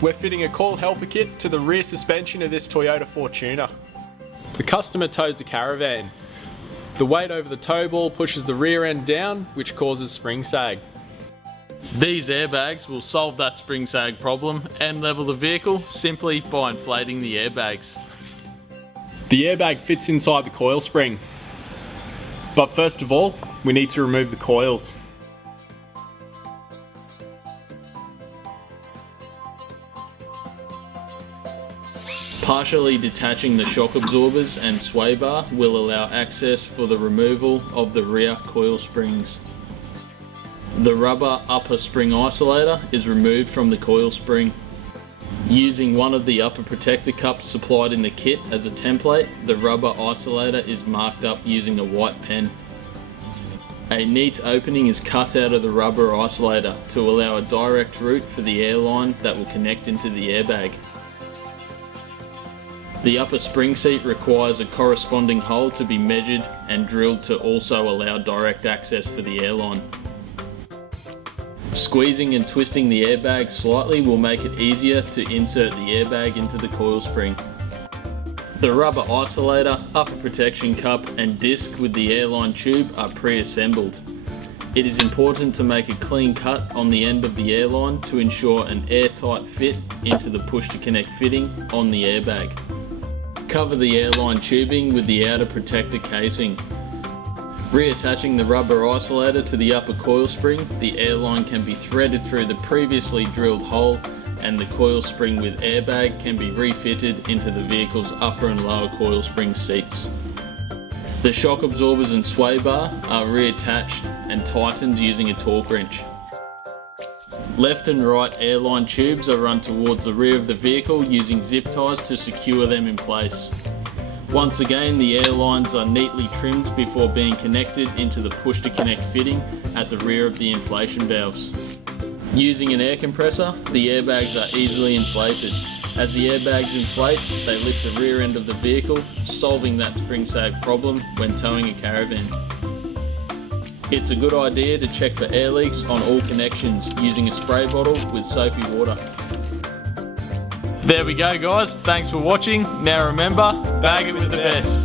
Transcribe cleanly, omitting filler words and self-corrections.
We're fitting a Coil helper kit to the rear suspension of this Toyota Fortuner. The customer tows the caravan. The weight over the tow ball pushes the rear end down, which causes spring sag. These airbags will solve that spring sag problem and level the vehicle simply by inflating the airbags. The airbag fits inside the coil spring. But first of all, we need to remove the coils. Partially detaching the shock absorbers and sway bar will allow access for the removal of the rear coil springs. The rubber upper spring isolator is removed from the coil spring. Using one of the upper protector cups supplied in the kit as a template, the rubber isolator is marked up using a white pen. A neat opening is cut out of the rubber isolator to allow a direct route for the airline that will connect into the airbag. The upper spring seat requires a corresponding hole to be measured and drilled to also allow direct access for the airline. Squeezing and twisting the airbag slightly will make it easier to insert the airbag into the coil spring. The rubber isolator, upper protection cup and disc with the airline tube are pre-assembled. It is important to make a clean cut on the end of the airline to ensure an airtight fit into the push-to-connect fitting on the airbag. Cover the airline tubing with the outer protector casing. Reattaching the rubber isolator to the upper coil spring, the airline can be threaded through the previously drilled hole and the coil spring with airbag can be refitted into the vehicle's upper and lower coil spring seats. The shock absorbers and sway bar are reattached and tightened using a torque wrench. Left and right airline tubes are run towards the rear of the vehicle using zip ties to secure them in place. Once again, the airlines are neatly trimmed before being connected into the push-to-connect fitting at the rear of the inflation valves. Using an air compressor, the airbags are easily inflated. As the airbags inflate, they lift the rear end of the vehicle, solving that spring sag problem when towing a caravan. It's a good idea to check for air leaks on all connections using a spray bottle with soapy water. There we go guys, thanks for watching. Now remember, bag it with the best.